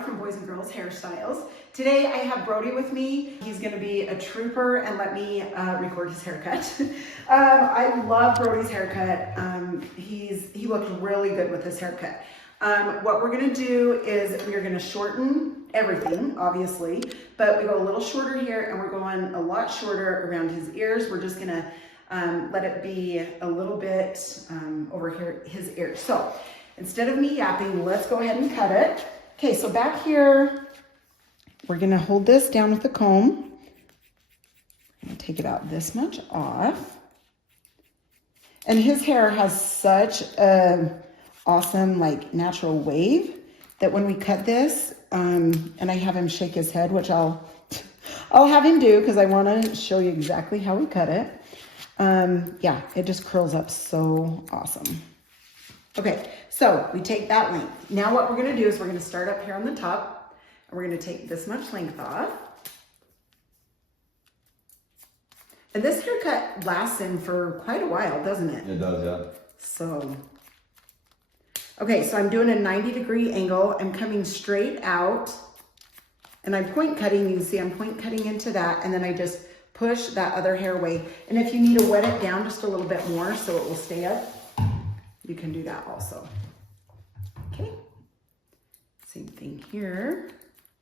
RaDona from Boys and Girls Hairstyles. Today I have Brody with me. He's going to be a trooper and let me record his haircut. I love Brody's haircut. He looked really good with this haircut. What we're going to do is we're going to shorten everything, obviously, but we go a little shorter here and we're going a lot shorter around his ears. We're just going to let it be a little bit over here, his ears. So instead of me yapping, let's go ahead and cut it. Okay, so back here, we're gonna hold this down with the comb. I'm gonna take about this much off. And his hair has such a awesome, like, natural wave that when we cut this, and I have him shake his head, which I'll have him do because I wanna show you exactly how we cut it. Yeah, it just curls up so awesome. Okay, so we take that length. Now what we're gonna do is we're gonna start up here on the top and we're gonna take this much length off. And this haircut lasts him for quite a while, doesn't it? It does, yeah. So, okay, so I'm doing a 90-degree angle. I'm coming straight out and I'm point cutting. You can see I'm point cutting into that and then I just push that other hair away. And if you need to wet it down just a little bit more so it will stay up, you can do that also. Okay, same thing here,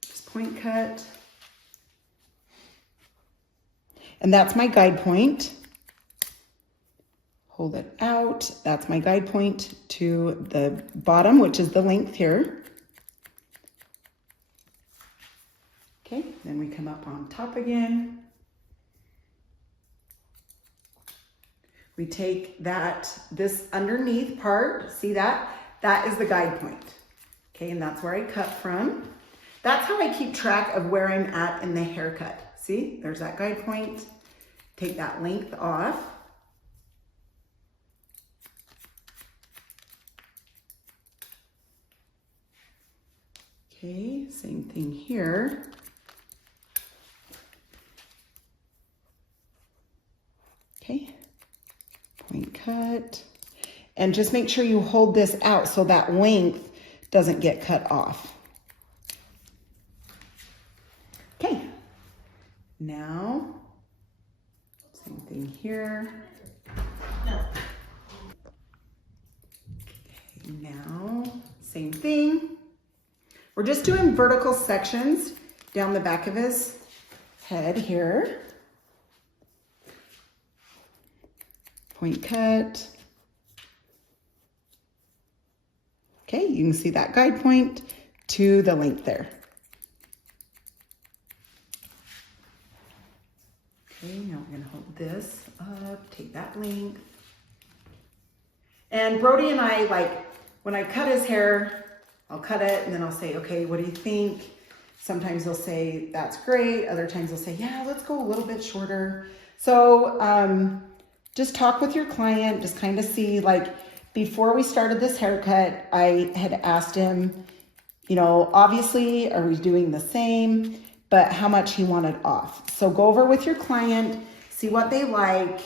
just point cut. And that's my guide point. Hold it out, that's my guide point to the bottom, which is the length here. Okay, then we come up on top again. We take this underneath part, see that? That is the guide point. Okay, and that's where I cut from. That's how I keep track of where I'm at in the haircut. See, there's that guide point. Take that length off. Okay, same thing here. Okay. Point cut, and just make sure you hold this out so that length doesn't get cut off. Okay, now, same thing here. Okay, now, same thing. We're just doing vertical sections down the back of his head here. Point cut. Okay, you can see that guide point to the length there. Okay, now we're gonna hold this up, take that length. And Brody and I, like, when I cut his hair, I'll cut it and then I'll say, okay, what do you think? Sometimes he'll say, that's great. Other times he'll say, yeah, let's go a little bit shorter. So, just talk with your client, just kind of see, like, before we started this haircut, I had asked him, you know, obviously, are we doing the same, but how much he wanted off. So go over with your client, see what they like,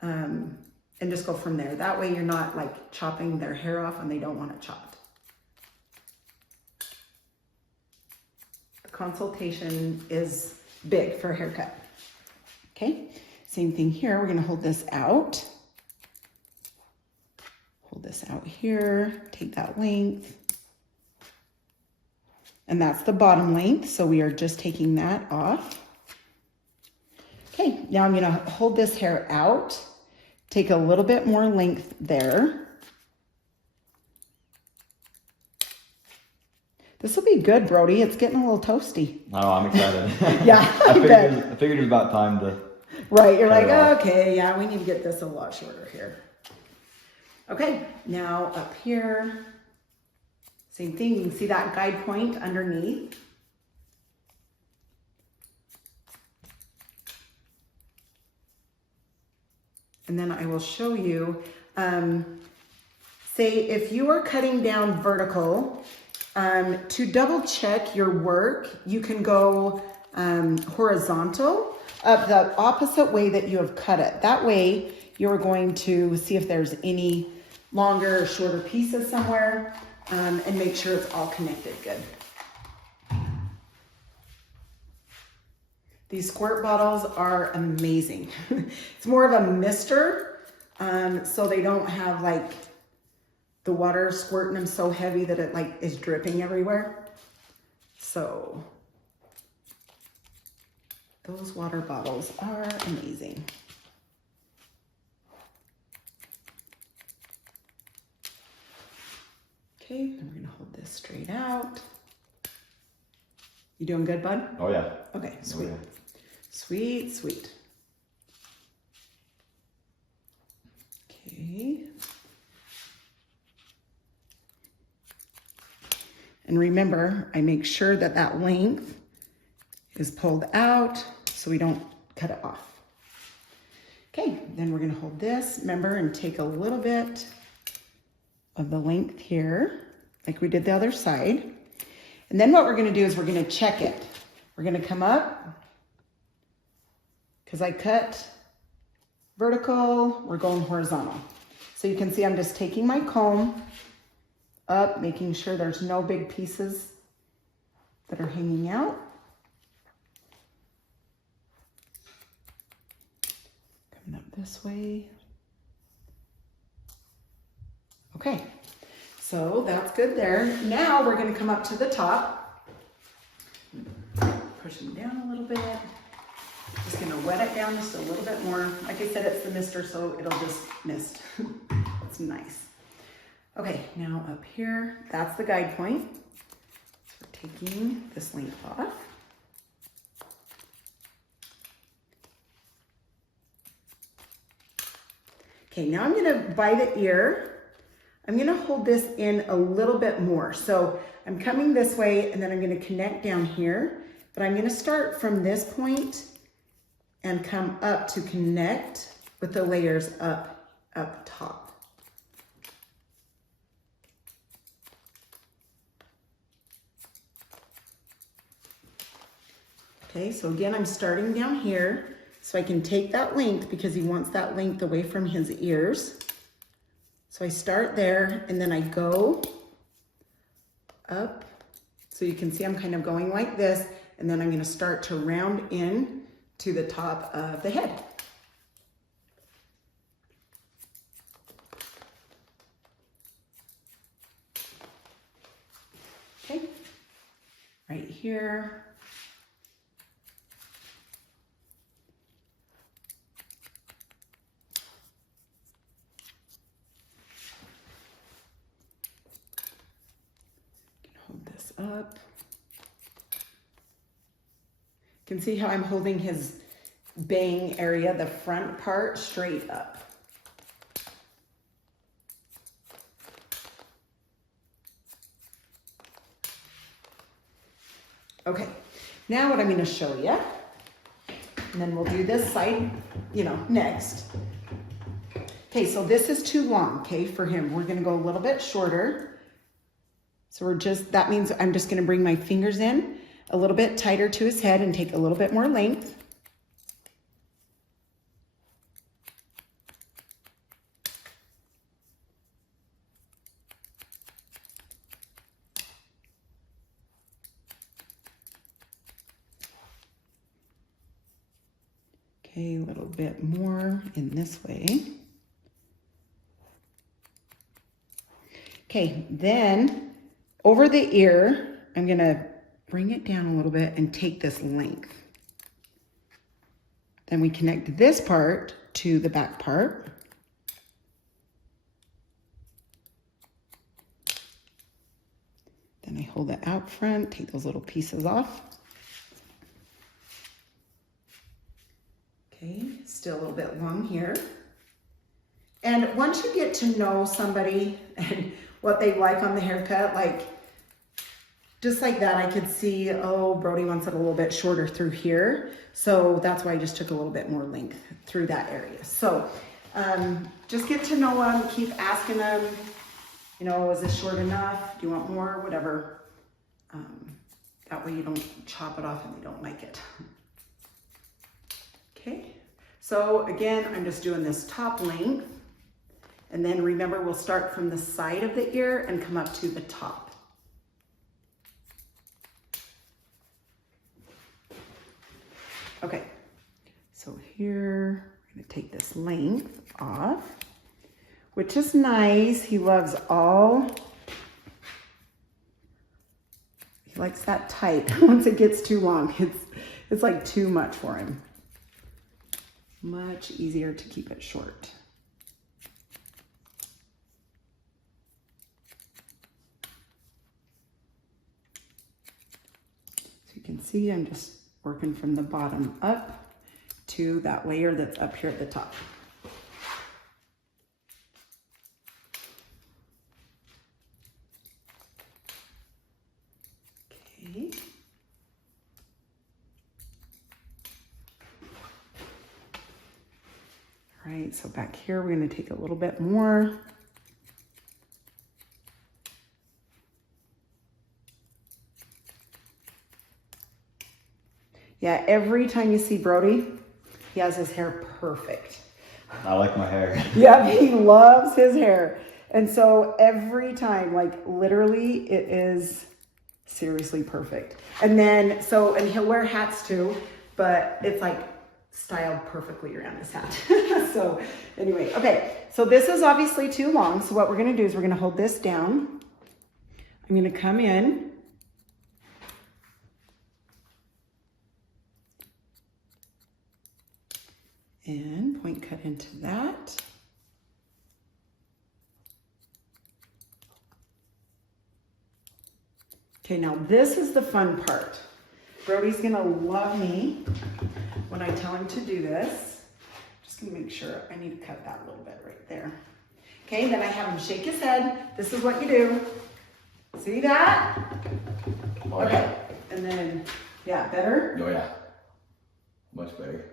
and just go from there. That way you're not, like, chopping their hair off and they don't want it chopped. The consultation is big for a haircut. Okay. Same thing here, we're gonna hold this out. Hold this out here, take that length. And that's the bottom length, so we are just taking that off. Okay, now I'm gonna hold this hair out, take a little bit more length there. This will be good, Brody. It's getting a little toasty. Oh, I'm excited. Yeah, I figured it was about time to. Right, you're like, okay, yeah, we need to get this a lot shorter here. Okay, now up here, same thing. You can see that guide point underneath. And then I will show you, say if you are cutting down vertical, to double check your work, you can go horizontal of the opposite way that you have cut it. That way you're going to see if there's any longer or shorter pieces somewhere and make sure it's all connected good. These squirt bottles are amazing. It's more of a mister, so they don't have like the water squirting them so heavy that it like is dripping everywhere. So those water bottles are amazing. Okay, then we're gonna hold this straight out. You doing good, bud? Oh yeah. Okay, sweet. Oh, yeah. Sweet, sweet. Okay. And remember, I make sure that that length is pulled out so we don't cut it off. Okay, then we're gonna hold this, remember, and take a little bit of the length here, like we did the other side. And then what we're gonna do is we're gonna check it. We're gonna come up, because I cut vertical, we're going horizontal. So you can see I'm just taking my comb up, making sure there's no big pieces that are hanging out. Coming up this way. Okay, so that's good there. Now we're gonna come up to the top. Push them down a little bit. Just gonna wet it down just a little bit more. Like I said, it's the mister, so it'll just mist. It's nice. Okay, now up here, that's the guide point. So we're taking this length off. Okay, now I'm gonna, by the ear, I'm gonna hold this in a little bit more. So I'm coming this way and then I'm gonna connect down here, but I'm gonna start from this point and come up to connect with the layers up top. Okay, so again, I'm starting down here so I can take that length because he wants that length away from his ears. So I start there and then I go up. So you can see I'm kind of going like this, and then I'm gonna start to round in to the top of the head. Okay, right here. Hold this up. You can see how I'm holding his bang area, the front part, straight up. Okay, now what I'm going to show you, and then we'll do this side, next. Okay, so this is too long, okay, for him. We're going to go a little bit shorter. So that means I'm just going to bring my fingers in a little bit tighter to his head and take a little bit more length. Okay, a little bit more in this way. Okay, then over the ear, I'm gonna bring it down a little bit and take this length. Then we connect this part to the back part. Then I hold it out front, take those little pieces off. Okay, still a little bit long here. And once you get to know somebody and what they like on the haircut, like just like that, I could see, oh, Brody wants it a little bit shorter through here. So that's why I just took a little bit more length through that area. So just get to know them, keep asking them, is this short enough? Do you want more? Whatever. That way you don't chop it off and they don't like it. Okay, so again, I'm just doing this top length. And then remember, we'll start from the side of the ear and come up to the top. Okay, so here, we're gonna take this length off, which is nice. He loves he likes that tight. Once it gets too long, it's like too much for him. Much easier to keep it short. So you can see I'm just working from the bottom up to that layer that's up here at the top. Okay. All right, so back here, we're gonna take a little bit more. Yeah, every time you see Brody, he has his hair perfect. I like my hair. Yeah, he loves his hair. And so every time, like literally, it is seriously perfect. And then, and he'll wear hats too, but it's like styled perfectly around his hat. So anyway, okay, so this is obviously too long. So what we're gonna do is we're gonna hold this down. I'm gonna come in. And point cut into that. Okay, now this is the fun part. Brody's gonna love me when I tell him to do this. Just gonna make sure, I need to cut that a little bit right there. Okay, then I have him shake his head. This is what you do. See that? Oh, Okay, yeah. and then, yeah, better? Oh yeah, much better.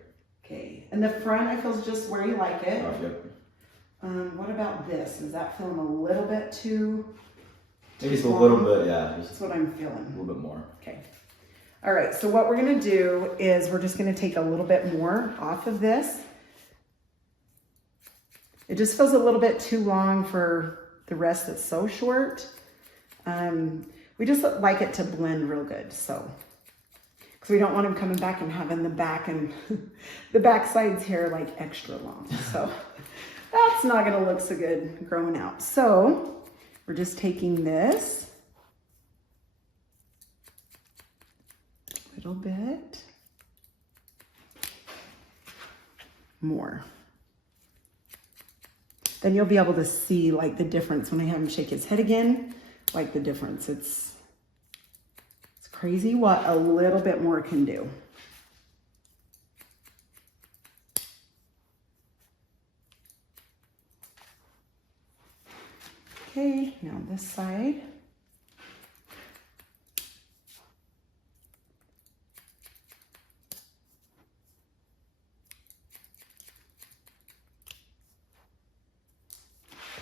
Okay, and the front I feel is just where you like it. Oh, yep. What about this? Is that feeling a little bit too? Maybe just a little bit, yeah. That's Just what I'm a feeling. little bit more. Okay. All right, so what we're gonna do is we're just gonna take a little bit more off of this. It just feels a little bit too long for the rest that's so short. We just like it to blend real good, so. Because we don't want him coming back and having the back and the back sides here like extra long. So that's not gonna look so good growing out. So we're just taking this little bit more. Then you'll be able to see like the difference when I have him shake his head again, like the difference. It's crazy what a little bit more can do. Okay, now this side.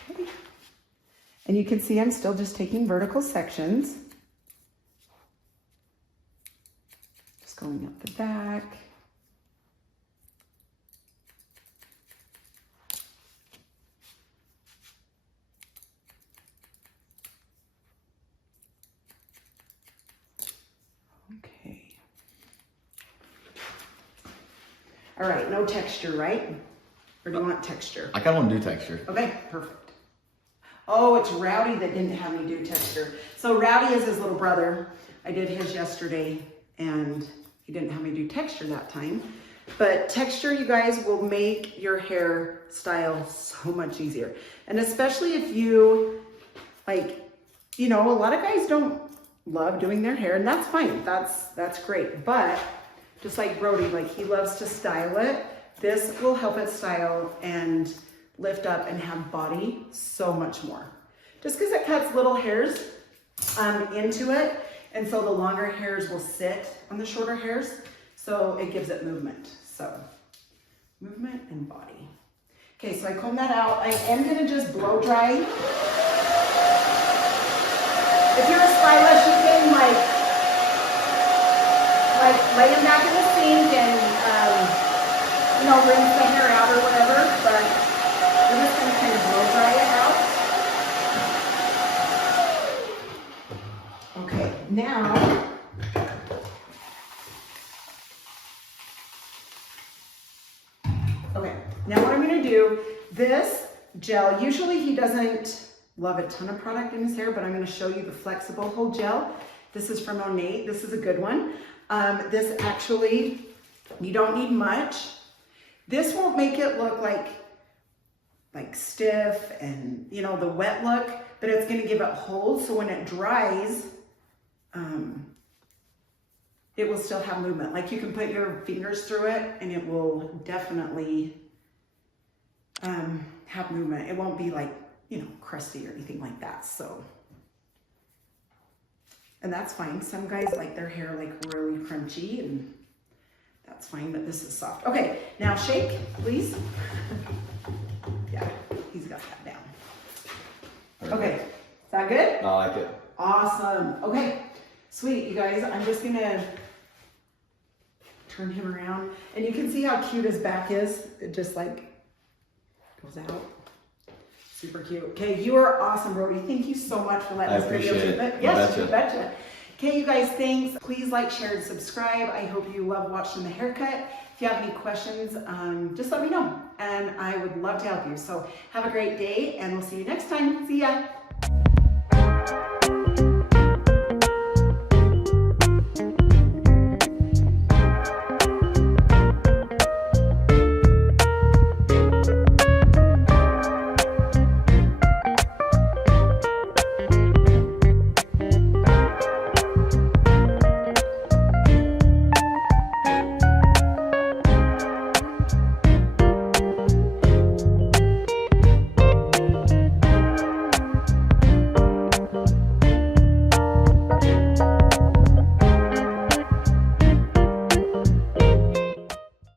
Okay. And you can see I'm still just taking vertical sections. Going up the back. Okay. All right, no texture, right? Or do you want texture? I kind of want to do texture. Okay, perfect. Oh, it's Rowdy that didn't have me do texture. So Rowdy is his little brother. I did his yesterday and he didn't have me do texture that time. But texture, you guys, will make your hair style so much easier. And especially if you, like, you know, a lot of guys don't love doing their hair, and that's fine. That's great. But just like Brody, like he loves to style it. This will help it style and lift up and have body so much more. Just because it cuts little hairs into it. And so the longer hairs will sit on the shorter hairs, so it gives it movement. So movement and body. Okay, so I comb that out. I am gonna just blow dry. If you're a stylist, you can like lay them back in the sink and you know, rinse the hair out or whatever. But we're just gonna kind of blow dry it out. Okay, now you. This gel, usually he doesn't love a ton of product in his hair, but I'm going to show you the flexible hold gel. This is from Onate. This is a good one. This actually, you don't need much. This won't make it look like stiff and, you know, the wet look, but it's going to give it hold. So when it dries, it will still have movement. Like you can put your fingers through it and it will definitely have movement. It won't be like, you know, crusty or anything like that. So, and that's fine. Some guys like their hair like really crunchy, and that's fine, but this is soft. Okay, now shake, please. Yeah, he's got that down. Okay, is that good? I like it. Awesome. Okay, sweet, you guys. I'm just gonna turn him around, and you can see how cute his back is. It just like goes out. Super cute. Okay, you are awesome, Roddy. Thank you so much for letting us video appreciate treatment. it. Yes, You you betcha. Okay, you guys, thanks. Please like, share, and subscribe. I hope you love watching the haircut. If you have any questions, just let me know, and I would love to help you. So have a great day, and we'll see you next time. See ya.